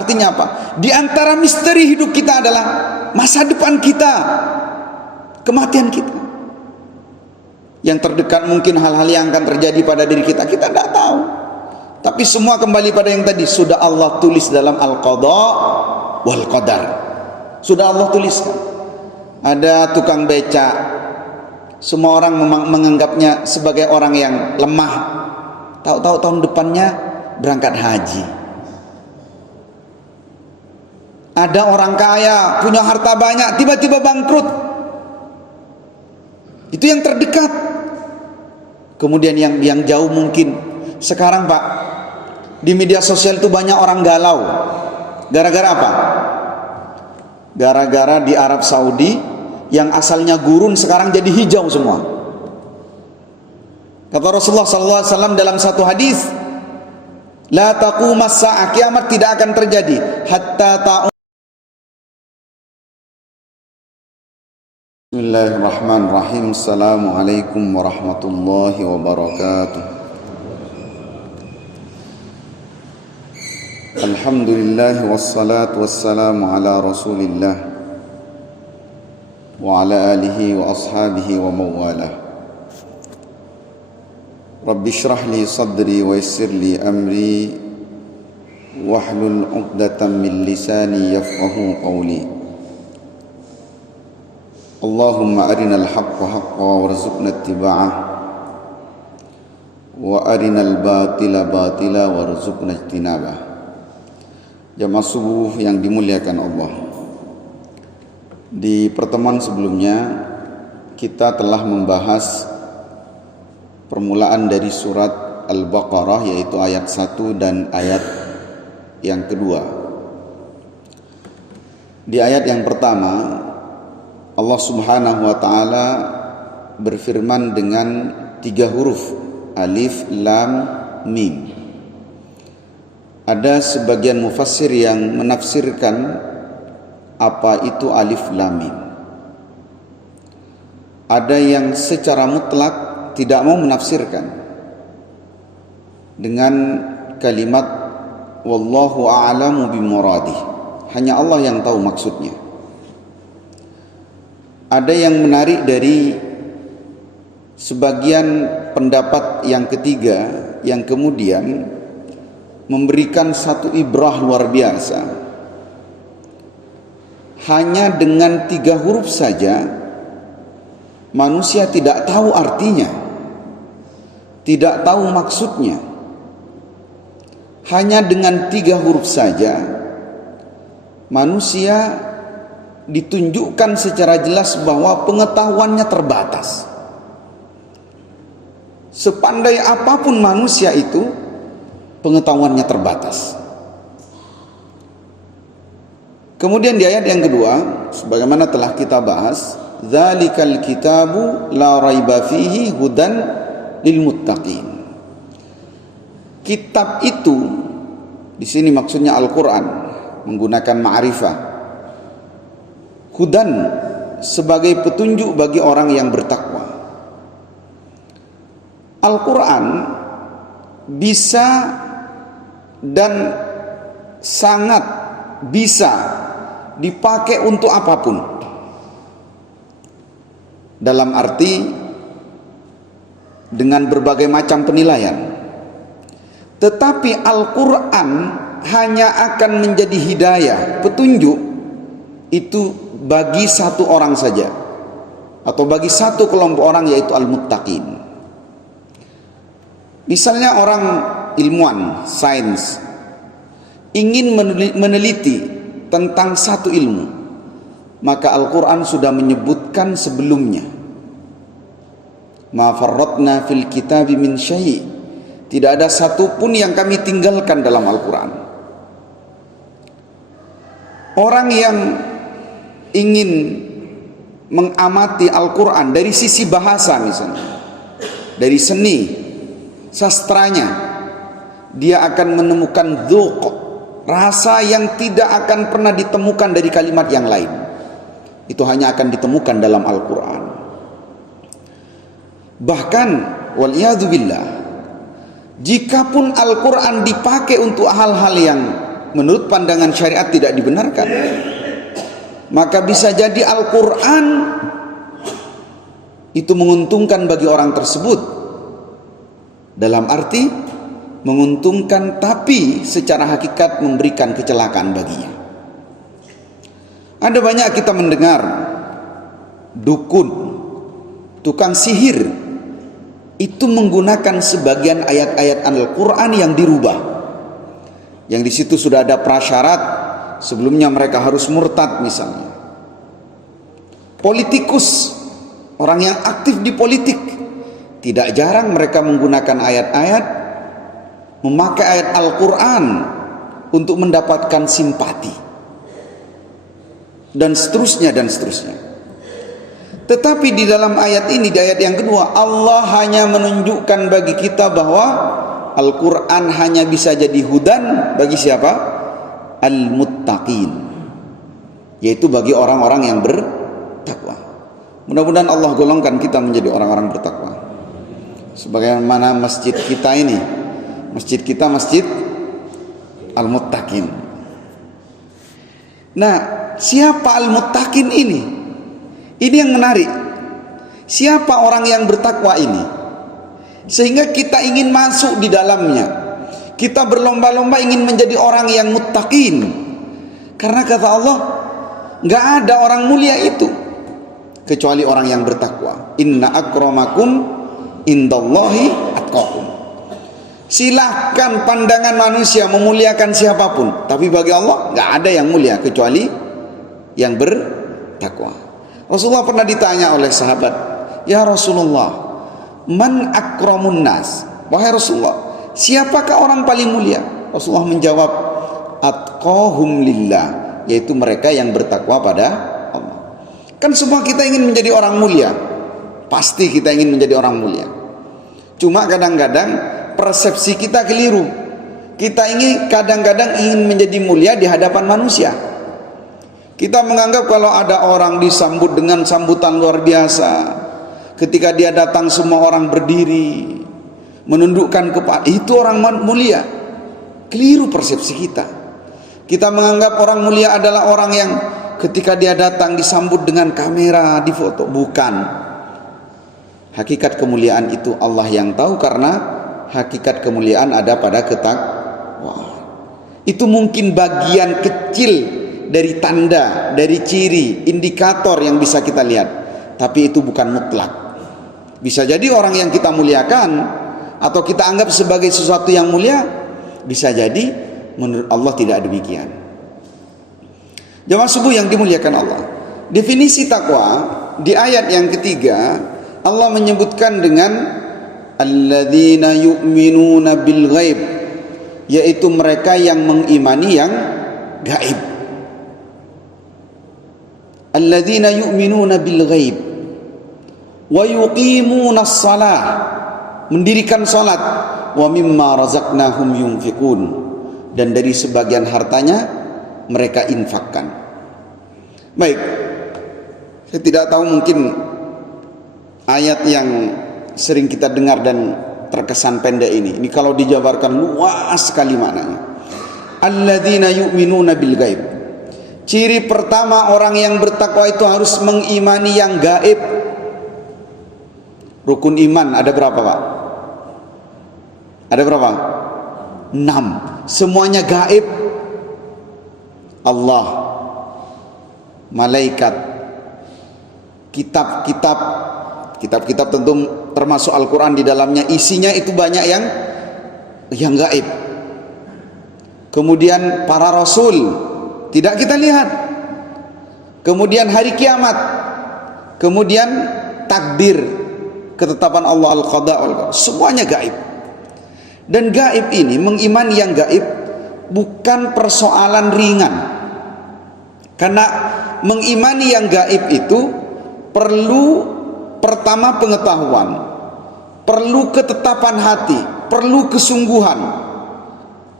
Artinya apa? Di antara misteri hidup kita adalah masa depan kita, kematian kita. Yang terdekat mungkin hal-hal yang akan terjadi pada diri kita, kita tidak tahu. Tapi semua kembali pada yang tadi, sudah Allah tulis dalam Al-Qadha wal Qadar. Sudah Allah tuliskan. Ada tukang becak, semua orang menganggapnya sebagai orang yang lemah. Tahu-tahu tahun depannya berangkat haji. Ada orang kaya, punya harta banyak, tiba-tiba bangkrut. Itu yang terdekat. Kemudian yang jauh mungkin. Sekarang Pak, di media sosial itu banyak orang galau. Gara-gara apa? Gara-gara di Arab Saudi yang asalnya gurun sekarang jadi hijau semua. Kata Rasulullah SAW dalam satu hadis, la taqumas sa'ah, kiamat tidak akan terjadi hatta Bismillahirrahmanirrahim. Assalamualaikum warahmatullahi wabarakatuh. Alhamdulillah wassalatu wassalamu ala Rasulillah wa ala alihi wa ashabihi wa mawalah. Rabbi shrah li sadri wa yassir li amri wahlul 'uqdatam min lisani yafqahu qawli. Allahumma arinal haqqa haqqan warzuqna ittiba'ah wa arinal batila batila warzuqna ijtinabah. Jamaah subuh yang dimuliakan Allah, di pertemuan sebelumnya kita telah membahas permulaan dari surat Al-Baqarah, yaitu ayat 1 dan ayat yang kedua. Di ayat yang pertama Allah Subhanahu wa ta'ala berfirman dengan 3 huruf, alif, lam, mim. Ada sebagian mufassir yang menafsirkan apa itu alif, lam, mim. Ada yang secara mutlak tidak mau menafsirkan dengan kalimat wallahu a'lamu bimuradih, hanya Allah yang tahu maksudnya. Ada yang menarik dari sebagian pendapat yang ketiga, yang kemudian memberikan satu ibrah luar biasa. Hanya dengan 3 huruf saja manusia tidak tahu artinya, tidak tahu maksudnya. Hanya dengan 3 huruf saja manusia ditunjukkan secara jelas bahwa pengetahuannya terbatas. Sepandai apapun manusia itu, pengetahuannya terbatas. Kemudian di ayat yang kedua, sebagaimana telah kita bahas, dzalikal kitabu la raiba fihi hudan lil muttaqin. Kitab itu di sini maksudnya Al-Qur'an, menggunakan ma'rifah. Hudan sebagai petunjuk bagi orang yang bertakwa. Al-Quran bisa dan sangat bisa dipakai untuk apapun. Dalam arti dengan berbagai macam penilaian. Tetapi Al-Quran hanya akan menjadi hidayah, petunjuk itu bagi satu orang saja, atau bagi satu kelompok orang, yaitu al-muttaqin. Misalnya orang ilmuwan, sains, ingin meneliti tentang satu ilmu, maka Al-Quran sudah menyebutkan sebelumnya, ma farratna fil kitabi min syai', tidak ada satupun yang kami tinggalkan dalam Al-Quran. Orang yang ingin mengamati Al-Quran dari sisi bahasa, misalnya dari seni, sastranya, dia akan menemukan dzauq, rasa yang tidak akan pernah ditemukan dari kalimat yang lain. Itu hanya akan ditemukan dalam Al-Quran. Bahkan waliyadzubillah, jikapun Al-Quran dipakai untuk hal-hal yang menurut pandangan syariat tidak dibenarkan, maka bisa jadi Al-Quran itu menguntungkan bagi orang tersebut, dalam arti menguntungkan tapi secara hakikat memberikan kecelakaan baginya. Ada banyak kita mendengar dukun, tukang sihir itu menggunakan sebagian ayat-ayat Al-Quran yang dirubah, yang di situ sudah ada prasyarat sebelumnya mereka harus murtad misalnya. Politikus, orang yang aktif di politik, tidak jarang mereka menggunakan ayat-ayat, memakai ayat Al-Quran untuk mendapatkan simpati, dan seterusnya dan seterusnya. Tetapi di dalam ayat ini, di ayat yang kedua, Allah hanya menunjukkan bagi kita bahwa Al-Quran hanya bisa jadi hudan bagi siapa? Al-muttaqin, yaitu bagi orang-orang yang bertakwa. Mudah-mudahan Allah golongkan kita menjadi orang-orang bertakwa. Sebagaimana masjid kita ini, masjid kita masjid Al-Muttaqin. Nah, siapa Al-Muttaqin ini? Ini yang menarik. Siapa orang yang bertakwa ini? Sehingga kita ingin masuk di dalamnya. Kita berlomba-lomba ingin menjadi orang yang muttaqin. Karena kata Allah, nggak ada orang mulia itu kecuali orang yang bertakwa. Inna akramakum indallahi atqakum. Silahkan pandangan manusia memuliakan siapapun, tapi bagi Allah nggak ada yang mulia kecuali yang bertakwa. Rasulullah pernah ditanya oleh sahabat, ya Rasulullah, man akramun nas? Wahai Rasulullah, siapakah orang paling mulia? Rasulullah menjawab, atqahum lillah, yaitu mereka yang bertakwa pada Allah. Kan semua kita ingin menjadi orang mulia, pasti kita ingin menjadi orang mulia. Cuma kadang-kadang persepsi kita keliru. Kita ingin kadang-kadang ingin menjadi mulia di hadapan manusia. Kita menganggap kalau ada orang disambut dengan sambutan luar biasa, ketika dia datang semua orang berdiri, menundukkan kepala, itu orang mulia. Keliru persepsi kita. Kita menganggap orang mulia adalah orang yang ketika dia datang disambut dengan kamera, difoto. Bukan. Hakikat kemuliaan itu Allah yang tahu, karena hakikat kemuliaan ada pada ketakwaan. Itu mungkin bagian kecil dari tanda, dari ciri, indikator yang bisa kita lihat, tapi itu bukan mutlak. Bisa jadi orang yang kita muliakan atau kita anggap sebagai sesuatu yang mulia, bisa jadi menurut Allah tidak demikian. Jamaah subuh yang dimuliakan Allah, definisi takwa di ayat yang ketiga Allah menyebutkan dengan alladzina yu'minuna bil ghaib, yaitu mereka yang mengimani yang gaib. Alladzina yu'minuna bil ghaib wa yuqimuna shalah, mendirikan salat, wa mimma razaqnahum yunfiqun, dan dari sebagian hartanya mereka infakkan. Baik, saya tidak tahu, mungkin ayat yang sering kita dengar dan terkesan pendek ini kalau dijabarkan luas sekali maknanya. Alladzina yu'minuna bil ghaib, ciri pertama orang yang bertakwa itu harus mengimani yang gaib. Rukun iman ada berapa, Pak? Ada berapa? 6. Semuanya gaib. Allah, malaikat, kitab-kitab tentu termasuk Al-Quran di dalamnya, isinya itu banyak yang gaib. Kemudian para rasul tidak kita lihat. Kemudian hari kiamat. Kemudian takdir, ketetapan Allah, al-qada wal-qadar, semuanya gaib. Dan gaib ini, mengimani yang gaib bukan persoalan ringan. Karena mengimani yang gaib itu perlu pertama pengetahuan, perlu ketetapan hati, perlu kesungguhan.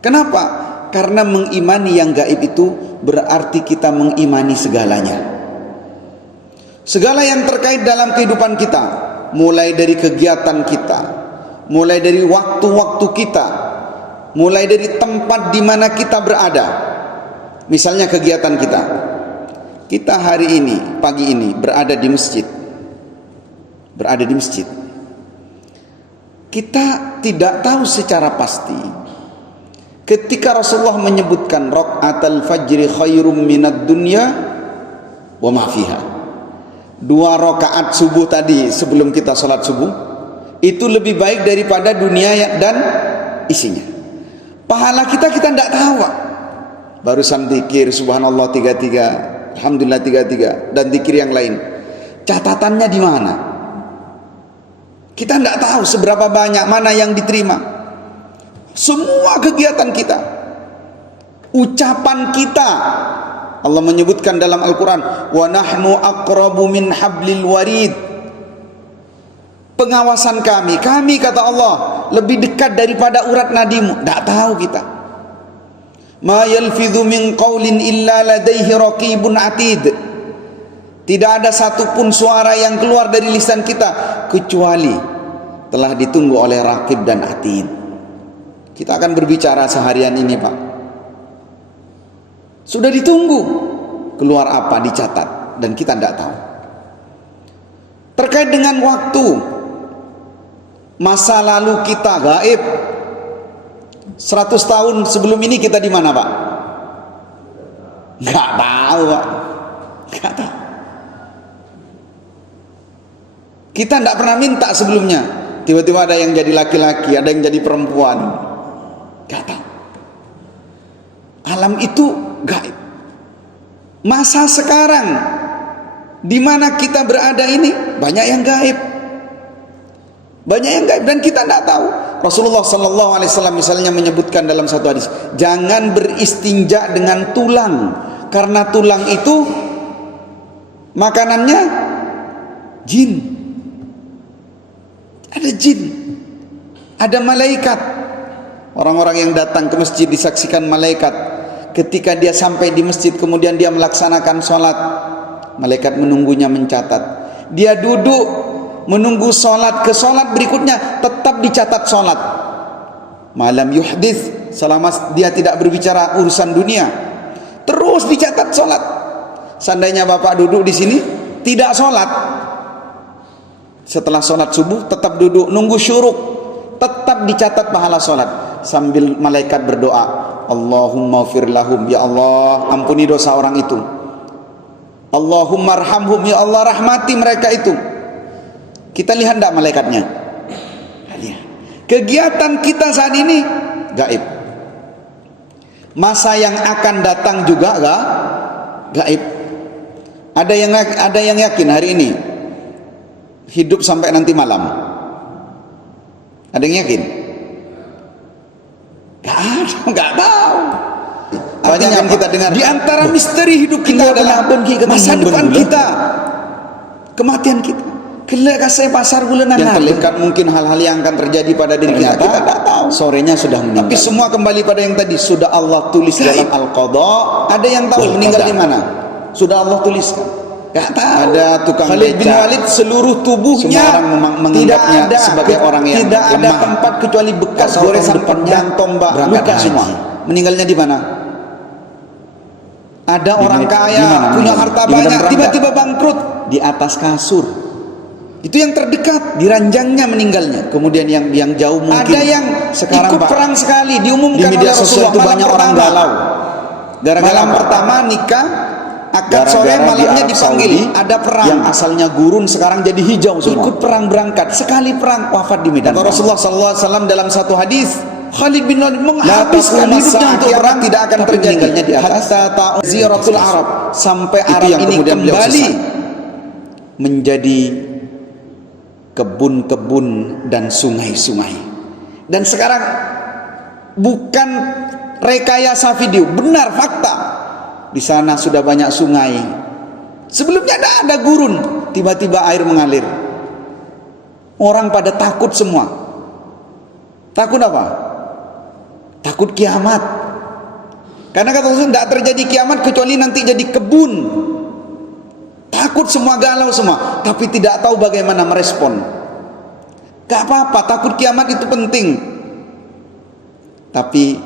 Kenapa? Karena mengimani yang gaib itu berarti kita mengimani segalanya. Segala yang terkait dalam kehidupan kita, mulai dari kegiatan kita, mulai dari waktu-waktu kita, mulai dari tempat di mana kita berada. Misalnya kegiatan kita. Kita hari ini, pagi ini berada di masjid. Berada di masjid. Kita tidak tahu secara pasti ketika Rasulullah menyebutkan rakaatul fajri khairum minad dunya wa ma fiha. 2 rakaat subuh tadi sebelum kita sholat subuh itu lebih baik daripada dunia dan isinya. Pahala kita tidak tahu. Barusan zikir subhanallah 33, alhamdulillah 33 dan zikir yang lain. Catatannya di mana? Kita tidak tahu seberapa banyak, mana yang diterima. Semua kegiatan kita, ucapan kita, Allah menyebutkan dalam Al-Quran, wa nahnu aqrabu min hablil warid. Pengawasan kami kata Allah lebih dekat daripada urat nadimu. Tidak tahu kita. Ma yalfidhu min qawlin illa ladaihi raqibun atid. Tidak ada satupun suara yang keluar dari lisan kita kecuali telah ditunggu oleh raqib dan atid. Kita akan berbicara seharian ini, Pak. Sudah ditunggu, keluar apa dicatat dan kita tidak tahu. Terkait dengan waktu, masa lalu kita gaib. 100 tahun sebelum ini kita di mana, Pak? Nggak tahu, Pak. Nggak tahu. Kita tidak pernah minta sebelumnya. Tiba-tiba ada yang jadi laki-laki, ada yang jadi perempuan. Nggak tahu. Alam itu gaib. Masa sekarang di mana kita berada ini banyak yang gaib. Banyak yang gaib dan kita tidak tahu. Rasulullah sallallahu alaihi wasallam misalnya menyebutkan dalam satu hadis, jangan beristinja dengan tulang karena tulang itu makanannya jin. Ada jin. Ada malaikat. Orang-orang yang datang ke masjid disaksikan malaikat. Ketika dia sampai di masjid kemudian dia melaksanakan sholat, malaikat menunggunya mencatat. Dia duduk menunggu sholat ke sholat berikutnya, tetap dicatat sholat. Malam yuhdith, selama dia tidak berbicara urusan dunia, terus dicatat sholat. Seandainya bapak duduk di sini tidak sholat, setelah sholat subuh tetap duduk nunggu syuruk, tetap dicatat pahala sholat. Sambil malaikat berdoa, Allahumma fir lahum, ya Allah ampuni dosa orang itu. Allahumma arhamhum, ya Allah rahmati mereka itu. Kita lihat tidak malaikatnya? Kegiatan kita saat ini gaib. Masa yang akan datang juga gaib. Ada yang yakin hari ini hidup sampai nanti malam? Ada yang yakin? Gak tahu. Banyak yang kita dengar. Di antara misteri hidup kita adalah masa depan kita, kematian kita. Kelak saya pasar bulan yang terlihat mungkin hal-hal yang akan terjadi pada diri kita tidak tahu. Sorenya sudah meninggal. Tapi semua kembali pada yang tadi sudah Allah tulis dalam Al-Qadha. Ada yang tahu meninggal di mana? Sudah Allah tuliskan. Gak tahu. Ada tukang Khalid bin Walid seluruh tubuhnya tidak ada sebagai orang yang tidak ada tempat kecuali bekas goresan pedang tombak luka semua. Meninggalnya di mana? Ada orang kaya punya harta banyak tiba-tiba bangkrut di atas kasur. Itu yang terdekat, di ranjangnya meninggalnya. Kemudian yang jauh mungkin ada yang sekarang ikut perang sekali diumumkan di media sosial itu banyak orang galau. Gara-gara pertama nikah, akad sore malamnya dipanggil ada perang. Yang asalnya gurun sekarang jadi hijau semua. Ikut perang berangkat, sekali perang wafat di medan. Kata Rasulullah SAW dalam satu hadis, Khalid bin Walid menghabiskan hidupnya untuk perang, tidak akan terjadi di atas ziyaratul Arab, sampai Arab ini kembali menjadi kebun-kebun dan sungai-sungai. Dan sekarang bukan rekayasa video, benar fakta. Di sana sudah banyak sungai. Sebelumnya ada gurun, tiba-tiba air mengalir. Orang pada takut semua. Takut apa? Takut kiamat. Karena kata Rasul tidak terjadi kiamat kecuali nanti jadi kebun. Takut semua, galau semua, tapi tidak tahu bagaimana merespon. Gak apa-apa, takut kiamat itu penting. Tapi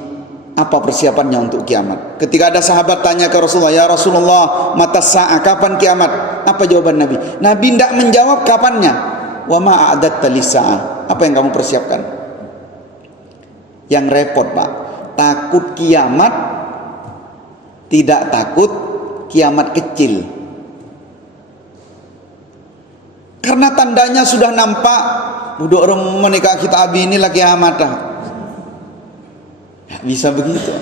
apa persiapannya untuk kiamat? Ketika ada sahabat tanya ke Rasulullah, "Ya Rasulullah, mata sa'ah, kapan kiamat?" Apa jawaban Nabi? Nabi tidak menjawab kapannya. "Wa ma a'adatta lis-sa'ah." Apa yang kamu persiapkan? Yang repot, Pak, takut kiamat, tidak takut kiamat kecil. Karena tandanya sudah nampak, budak orang menikah kita abi ini lagi kiamat dah. Bisa begitu.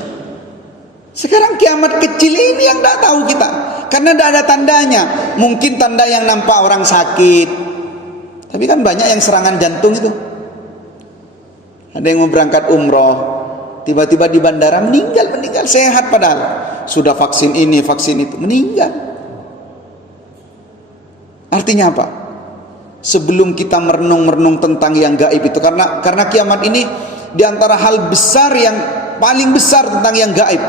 Sekarang kiamat kecil ini yang tidak tahu kita, karena tidak ada tandanya. Mungkin tanda yang nampak orang sakit, tapi kan banyak yang serangan jantung itu. Ada yang mau berangkat umroh, tiba-tiba di bandara meninggal, sehat padahal sudah vaksin ini, vaksin itu, meninggal. Artinya apa? Sebelum kita merenung tentang yang gaib itu, karena kiamat ini di antara hal besar yang paling besar tentang yang gaib,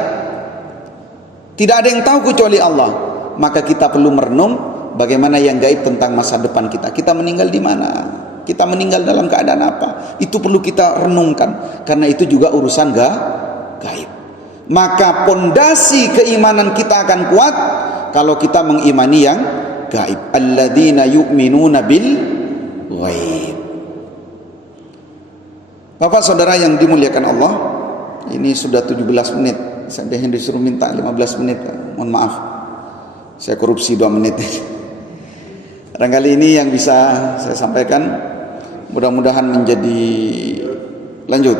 tidak ada yang tahu kecuali Allah. Maka kita perlu merenung bagaimana yang gaib tentang masa depan kita. Kita meninggal di mana? Kita meninggal dalam keadaan apa? Itu perlu kita renungkan, karena itu juga urusan gaib. Maka pondasi keimanan kita akan kuat kalau kita mengimani yang gaib. Alladzina yu'minuna bil ghaib. Bapak saudara yang dimuliakan Allah, ini sudah 17 menit. Saya disuruh minta 15 menit. Mohon maaf, saya korupsi 2 menit. Barangkali ini yang bisa saya sampaikan. Mudah-mudahan menjadi lanjut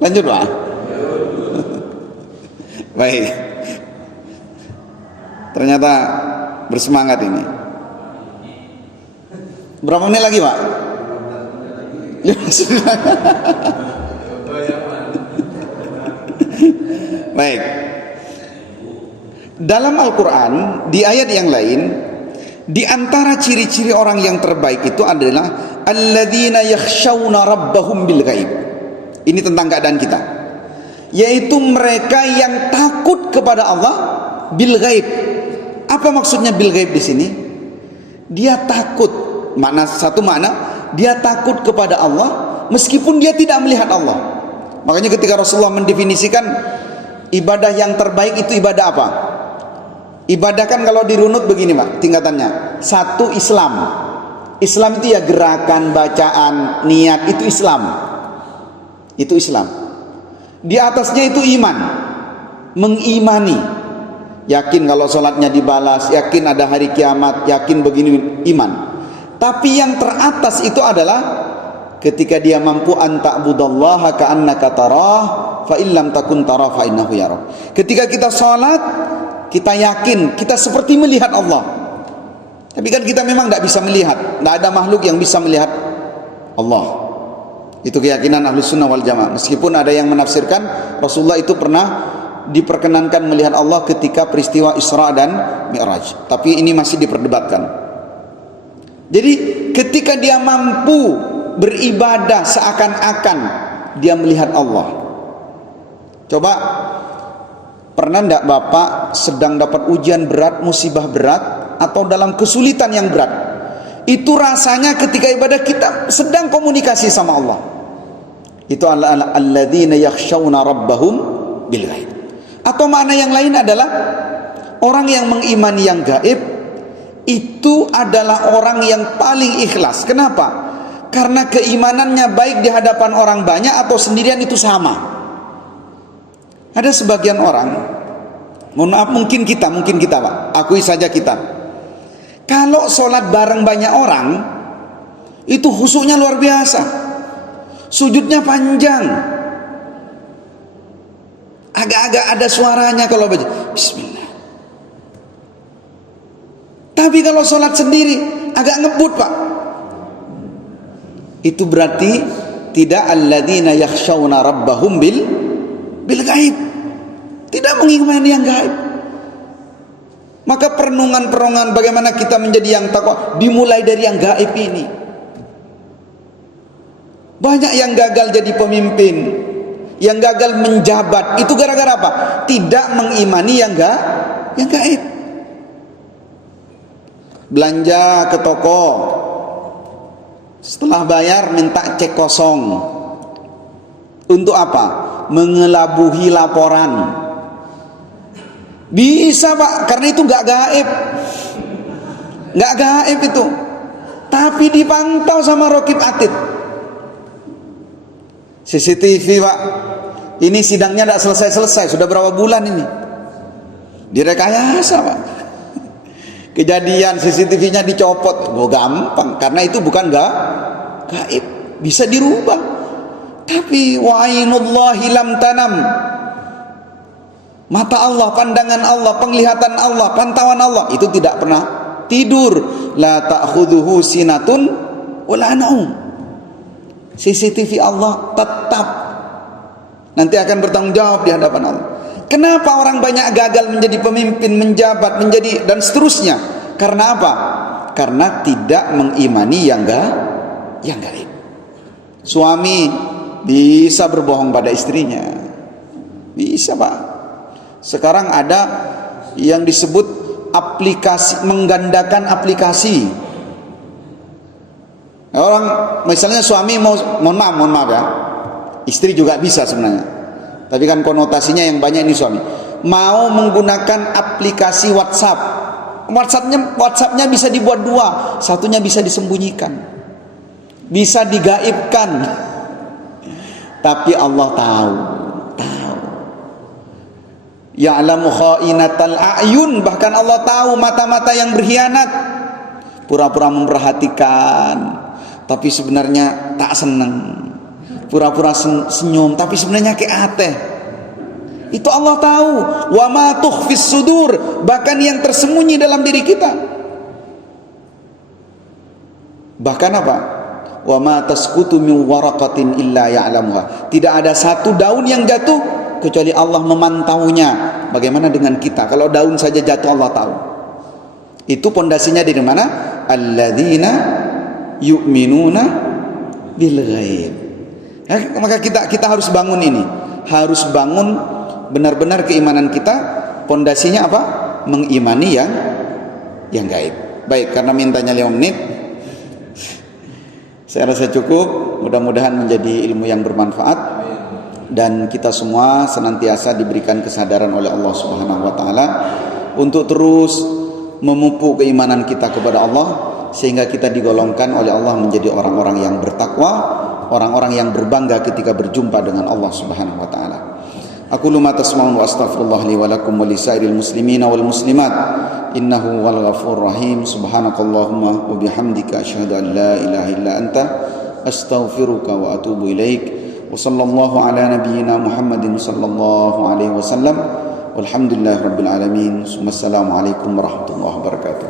Pak. Baik, ternyata bersemangat ini. Berapa menit lagi, Pak? Baik. Dalam Al-Quran, di ayat yang lain, di antara ciri-ciri orang yang terbaik itu adalah alladzina yakhshawna rabbahum bil ghaib. Ini tentang keadaan kita, yaitu mereka yang takut kepada Allah bil ghaib. Apa maksudnya bil ghaib di sini? Dia takut, satu makna dia takut kepada Allah meskipun dia tidak melihat Allah. Makanya ketika Rasulullah mendefinisikan ibadah yang terbaik itu ibadah apa? Ibadah kan kalau dirunut begini, Pak, tingkatannya. Satu, Islam. Islam itu ya gerakan, bacaan, niat, itu Islam. Itu Islam. Di atasnya itu iman. Mengimani. Yakin kalau sholatnya dibalas, yakin ada hari kiamat, yakin begini, iman. Tapi yang teratas itu adalah ketika dia mampu anta'budallaha ka'annaka tarah fa illam takun tarah fa innahu yarah. Ketika kita sholat, kita yakin kita seperti melihat Allah. Tapi kan kita memang tidak bisa melihat, tidak ada makhluk yang bisa melihat Allah. Itu keyakinan Ahlus Sunnah wal Jamaah. Meskipun ada yang menafsirkan Rasulullah itu pernah diperkenankan melihat Allah ketika peristiwa Isra dan Mi'raj, tapi ini masih diperdebatkan. Jadi ketika dia mampu beribadah seakan-akan dia melihat Allah. Coba, pernah tidak Bapak sedang dapat ujian berat, musibah berat, atau dalam kesulitan yang berat? Itu rasanya ketika ibadah kita sedang komunikasi sama Allah. Itu alladzina yakhshawna rabbahum bil ghaib. Atau makna yang lain adalah orang yang mengimani yang gaib itu adalah orang yang paling ikhlas. Kenapa? Karena keimanannya baik di hadapan orang banyak atau sendirian itu sama. Ada sebagian orang, mohon maaf, mungkin kita Pak, akui saja kita, kalau sholat bareng banyak orang itu khusyuknya luar biasa, sujudnya panjang, agak-agak ada suaranya kalau baca Bismillah. Tapi kalau sholat sendiri agak ngebut, Pak. Itu berarti tidak alladzina yakhshawna rabbahum bil gaib, tidak mengimani yang gaib. Maka perenungan bagaimana kita menjadi yang takwa dimulai dari yang gaib ini. Banyak yang gagal jadi pemimpin, yang gagal menjabat, itu gara-gara apa? Tidak mengimani yang gaib. Belanja ke toko, setelah bayar minta cek kosong. Untuk apa? Mengelabuhi laporan. Bisa Pak, karena itu nggak gaib. Nggak gaib itu. Tapi dipantau sama Raqib Atid. CCTV Pak. Ini sidangnya tidak selesai-selesai. Sudah berapa bulan ini? Direkayasa Pak. Kejadian CCTV-nya dicopot. Oh, gampang. Karena itu bukan gaib. Bisa dirubah. Tapi wa'ainullahi lam tanam. Mata Allah, pandangan Allah, penglihatan Allah, pantauan Allah itu tidak pernah tidur. La ta'khudhuhu sinatun wala naum. CCTV Allah tetap nanti akan bertanggung jawab di hadapan Allah. Kenapa orang banyak gagal menjadi pemimpin, menjabat, menjadi dan seterusnya? Karena apa? Karena tidak mengimani yang gaib. Suami bisa berbohong pada istrinya. Bisa Pak. Sekarang ada yang disebut aplikasi, menggandakan aplikasi. Orang misalnya suami mohon maaf ya. Istri juga bisa sebenarnya. Tapi kan konotasinya yang banyak ini suami. Mau menggunakan aplikasi WhatsApp. WhatsAppnya bisa dibuat dua. Satunya bisa disembunyikan. Bisa digaibkan. Tapi Allah tahu. Ya'lamu kha'inatal a'yun, bahkan Allah tahu mata-mata yang berkhianat. Pura-pura memperhatikan, tapi sebenarnya tak senang. Pura-pura senyum, tapi sebenarnya keateh. Itu Allah tahu. Wa ma tukhfis sudur, bahkan yang tersembunyi dalam diri kita. Bahkan apa? Wa ma tasqutu min waraqatin illa ya'lamuha. Tidak ada satu daun yang jatuh kecuali Allah memantaunya. Bagaimana dengan kita? Kalau daun saja jatuh Allah tahu. Itu pondasinya dari mana? Alladzina yu'minuna bil ghaib. Maka kita harus bangun ini. Harus bangun benar-benar keimanan kita. Pondasinya apa? Mengimani yang gaib. Baik, karena mintanya 5 menit, saya rasa cukup. Mudah-mudahan menjadi ilmu yang bermanfaat dan kita semua senantiasa diberikan kesadaran oleh Allah Subhanahu wa taala untuk terus memupuk keimanan kita kepada Allah sehingga kita digolongkan oleh Allah menjadi orang-orang yang bertakwa, orang-orang yang berbangga ketika berjumpa dengan Allah Subhanahu wa taala. Aku ma tasma'un wa astaghfirullah li wa lakum wa lisairil muslimina wal muslimat innahu wal ghafurur rahim. Subhanakallahumma wa bihamdika asyhadu an la ilaha illa anta astaghfiruka wa atubu ilaik. Wa sallallahu ala nabiyyina Muhammadin sallallahu alaihi wasallam. Walhamdulillahirabbil alamin. Wassalamu alaikum warahmatullahi wabarakatuh.